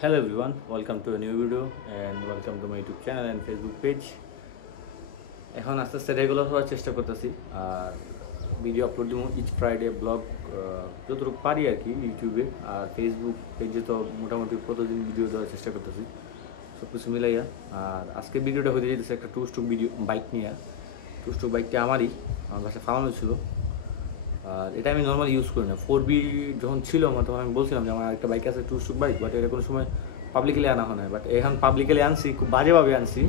Hello everyone, welcome to a new video and welcome to my YouTube channel and Facebook page. এখন আস্তে আস্তে regular হওয়ার চেষ্টা করতেছি আর ভিডিও আপলোড দিব ইচ ফ্রাইডে ব্লগ যতটুকু পারি আর কি ইউটিউবে আর ফেসবুক পেজে তো মোটামুটি প্রতিদিন ভিডিও দেওয়ার চেষ্টা করতেছি সব কিছু মিলাইয়া। আর আজকে ভিডিওটা হতে যেতেছে একটা টু স্ট্রোক ভিডিও বাইক নিয়ে। টু স্ট্রোক বাইকটা আমার কাছে ফালানো ছিল আর এটা আমি নর্মালি ইউজ করি না। 4B যখন ছিল আমার তখন আমি বলছিলাম যে আমার একটা বাইক আছে টু স্ট্রোক বাইক, বাট এটা কোনো সময় পাবলিকলি আনা হয় না। বাট এখন পাবলিকলি আনছি, খুব বাজেভাবে আনছি,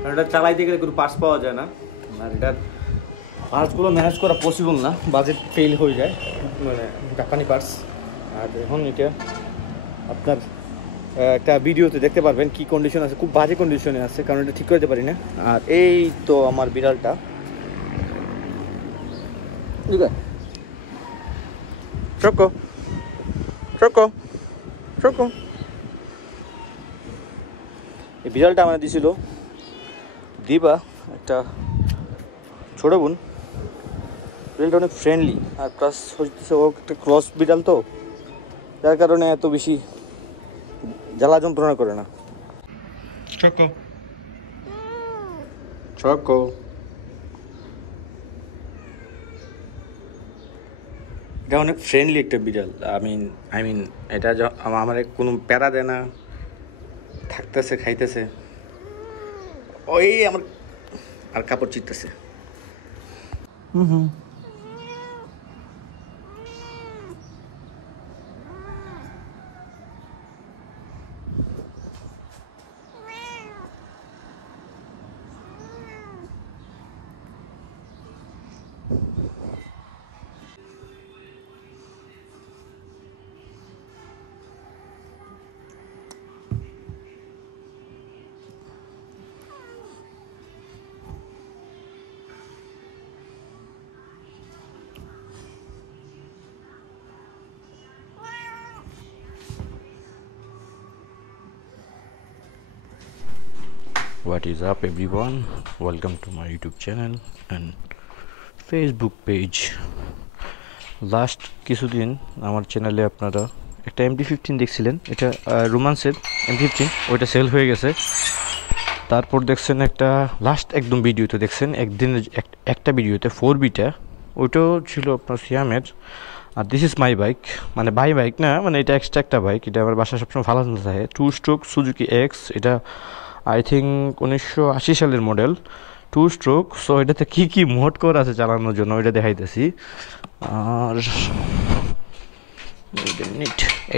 কারণ এটা চালাইতে গেলে কোনো পার্টস পাওয়া যায় না আর এটার পার্টসগুলো ম্যানেজ করা পসিবল না, বাজেট ফেল হয়ে যায়, মানে জাপানি পার্টস। আর এখন এটা আপনার একটা ভিডিওতে দেখতে পারবেন কি কন্ডিশন আছে, খুব বাজে কন্ডিশনে আছে, কারণ এটা ঠিক করতে পারি না। আর এই তো আমার বিড়ালটা, Choco, Choco, Choco. এই বিড়ালটা আমাদের দিছিল দিবা, একটা ছোট বোন। বিড়ালটা অনেক ফ্রেন্ডলি আর প্লাস হচ্ছে ও একটা ক্রস বিড়াল, তো যার কারণে এত বেশি জ্বালা যন্ত্রণা করে না। Choco, Choco. এটা অনেক ফ্রেন্ডলি একটা বিড়াল। আই মিন এটা আমার কোনো প্যারা দেয় না, থাকতেছে, খাইতেছে, ওই আমার আর কাপড় চিটতেছে। What is up everyone, welcome to my YouTube channel and Facebook page. Last কিছুদিন আমার চ্যানেলে আপনারা একটা MT-15 দেখছিলেন, এটা রোমান্সের MT-15, ওইটা সেল হয়ে গেছে। তারপর দেখছেন একটা লাস্ট একদম ভিডিওতে দেখছেন একদিনের একটা ভিডিওতে 4Bটা, ওইটাও ছিল আপনার সিয়ামের। আর দিস ইজ মাই বাইক, মানে বাইক না, মানে এটা এক্সট্রা একটা বাইক, এটা আমার বাসায় সবসময় ফালানো থাকে। টু স্ট্রোক সুজুকি এক্স, এটা আই থিঙ্ক 1980 সালের মডেল, টু স্ট্রোক। সো এটাতে কী কী মোড করা আছে চালানোর জন্য ওইটা দেখাইতেছি। আর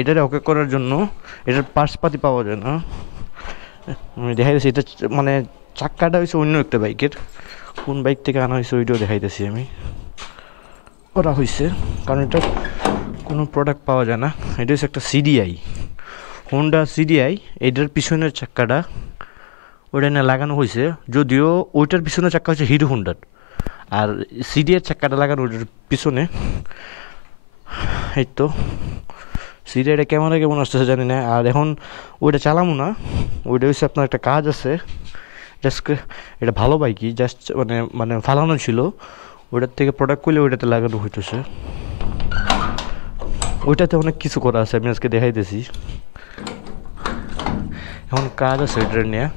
এটারে ওকে করার জন্য এটার পার্টসপাতি পাওয়া যায় না, আমি দেখাইতেছি। এটা মানে চাক্কাটা হয়েছে অন্য একটা বাইকের, কোন বাইক থেকে আনা হয়েছে ওইটাও দেখাইতেছি আমি। করা হয়েছে কারণ এটা কোনো প্রোডাক্ট পাওয়া যায় না। এটা হচ্ছে একটা CDI, হোন্ডা CDI। এটার পিছনের চাক্কাটা ওইটা না লাগানো হয়েছে, যদিও ওইটার পিছনের চাক্কা হচ্ছে হিরো হোন্ডার, আর CDI চাক্কাটা লাগানো ওইটার পিছনে। এই তো CDIটা ক্যামেরা কেমন আসতেছে জানি না। আর এখন ওইটা চালামো না, ওইটা হচ্ছে আপনার একটা কাজ আছে, জাস্ট এটা ভালো বাইকই, জাস্ট মানে ফালানো ছিল, ওইটার থেকে প্রোডাক্ট করলে ওইটাতে লাগানো হইতেছে। ওইটাতে অনেক কিছু করা আছে, আমি আজকে দেখাইতেছি। এখন কাজ আছে ওইটার নিয়ে,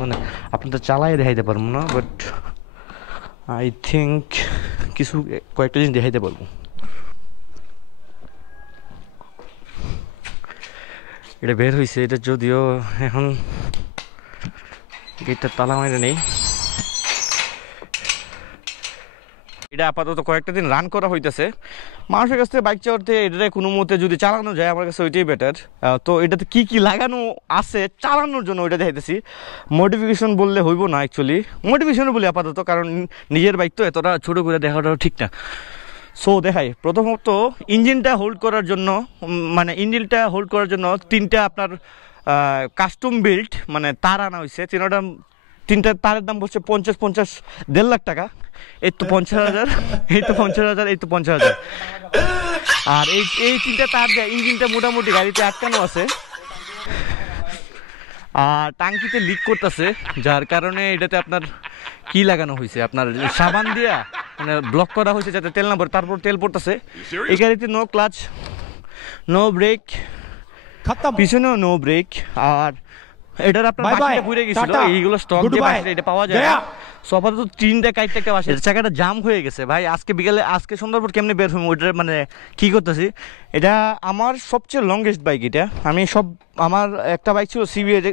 মানে আপনাদের চালাই দেখাইতে পারবো না, বাট আই থিঙ্ক কয়েকটা জিনিস দেখাইতে পারবো। এটা বের হয়েছে, এটা যদিও এখন গেটটা তালা মাইরে নেই। এটা আপাতত কয়েকটা দিন রান করা হইতেছে। মানুষের কাছ থেকে বাইক চালাতে এটা কোনো মতে যদি চালানো যায় আমার কাছে ওইটাই বেটার। তো এটাতে কি কি লাগানো আছে চালানোর জন্য ওইটা দেখাইতেছি। মডিফিকেশন বললে হইব না, অ্যাকচুয়ালি মোটিভেশনও বলি আপাতত, কারণ নিজের বাইক তো এতটা ছোটো করে দেখাটাও ঠিক না। সো দেখাই, প্রথমত ইঞ্জিনটা হোল্ড করার জন্য, মানে ইঞ্জিনটা হোল্ড করার জন্য তিনটা আপনার কাস্টম বিল্ট মানে তার আনা হয়েছে। তিনটা তারের দাম বলছে 50 1.5 লাখ টাকা। এই তো 50,000, এই তো 50,000, এই তো 50,000। আর এই তিনটা তার দেয়, ইঞ্জিনটা মোটামুটি গাড়িতে আটকানো আছে আর টাঙ্কিতে লিক করতেছে, যার কারণে এটাতে আপনার কি লাগানো হয়েছে, আপনার সাবান দিয়া মানে ব্লক করা হয়েছে যাতে তেল না পড়ে, তারপর তেল পড়তেছে। এই গাড়িতে নো ক্লাচ, নো ব্রেক, পিছনেও নো ব্রেক। আর এটার আপনার বাকিটা ঘুরে গেছিল, এইগুলো স্টক যে বাকিটা এটা পাওয়া যায় সো আপাতত 3টা কাইটটা একটা বাসে চাকাটা জাম হয়ে গেছে ভাই। আজকে বিকালে আজকে সন্ধ্যার পর কেমনে বের হবো ওইটার মানে কি করতেছি। এটা আমার সবচেয়ে লংগেস্ট বাইক। এটা আমি আমার একটা বাইক ছিল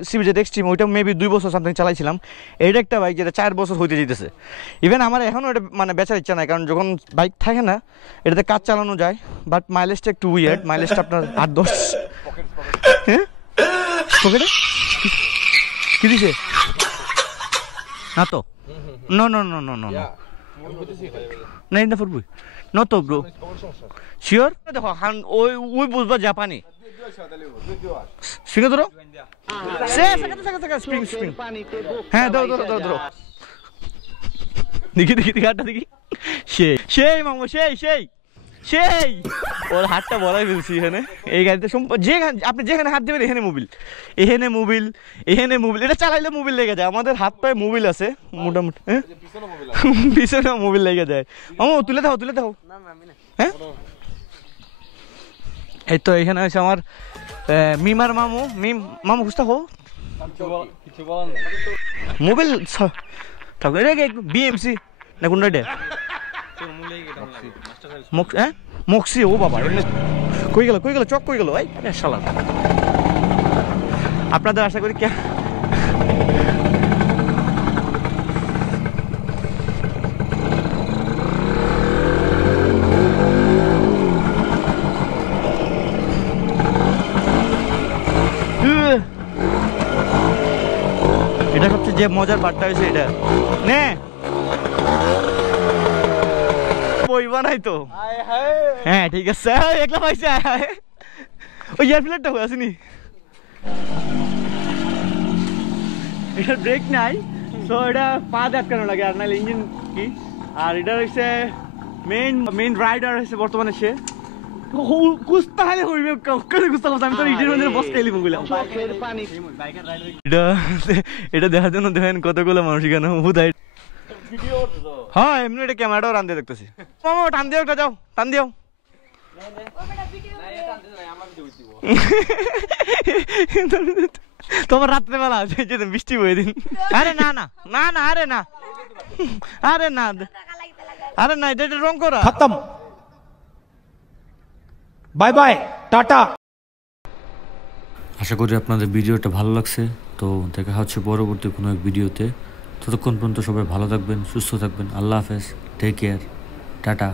সিবিজেড এক্সট্রিম, ওইটা মেবি 2 বছর সামথিং চালাইছিলাম। এটা একটা বাইক যেটা 4 বছর হইতে যেতেছে। ইভেন আমার এখনও এটা মানে বেচার ইচ্ছা নাই, কারণ যখন বাইক থাকে না এটাতে কাজ চালানো যায়, বাট মাইলেজটা একটু উইয়ার্ড। মাইলেজটা আপনার 8-10। হ্যাঁ পকেটে কি দিছে না তো? No no no no no নাই না ফুরবুই নো তো ব্রো শিওর। দেখো ওই বুঝবা জাপানি সিঙ্গে ধরো স্প্রিং স্প্রিং। হ্যাঁ ধরো ধরো ধরো ধরো দেখি দেখি হাতটা দেখি। সেই মামু সেই ওর হাতটা বলাই ফেলছি এখানে। এই গাড়িতে আপনি যেখানে হাত দেবেন এখানে মোবিল এটা চালাইলে মোবিল লেগে যায়। আমাদের হাত পায়ে মোবিল আছে মোটামুটি, হ্যাঁ পিছনে মোবিল লেগে যায়। মামু তুলে দাও হ্যাঁ। এই তো এখানে হচ্ছে আমার মিমার মামু খুঁজতে হো মোবিল বিএমসি না কোনটা এটা মক্সি। ও বাবা কই গেল চক কই গেল ভাই। শালা আপনাদের আশা করি কে এটা সবচেয়ে যে মজার পার্টটা হয়েছে এটা নে বইবা নাই তো। হ্যাঁ ঠিক আছে একলা পাইছে ওই এয়ার ফিল্টারটা হয়ে আসেনি, এটার ব্রেক নাই তো এটা পা আটকানো লাগে আর নাহলে ইঞ্জিন কি। আর এটা হচ্ছে মেইন রাইডার হচ্ছে বর্তমানে সে কুস্তা হলে হইবে কুস্তা করতে আমি তো ইটের মধ্যে বস খাইলি বললাম। এটা দেখার জন্য দেখেন কতগুলো মানুষ এখানে হুদাই। হ্যাঁ এমনি এটা ক্যামেরাটাও টান দিয়ে দেখতেছি। মামা টান দিও একটা, যাও টান দিও। তোমার রাত্রেবেলা যেদিন বৃষ্টি বয়ে দিন। আরে না না না না আরে না আরে না আরে না এটা রং করা খতম। Bye bye tata. আশা করি আপনাদের ভিডিওটা ভালো লাগছে। তো দেখা হচ্ছে পরবর্তী কোনো এক ভিডিওতে। ততক্ষণ পর্যন্ত সবাই ভালো থাকবেন, সুস্থ থাকবেন। আল্লাহ হাফেজ, টেক কেয়ার, টাটা।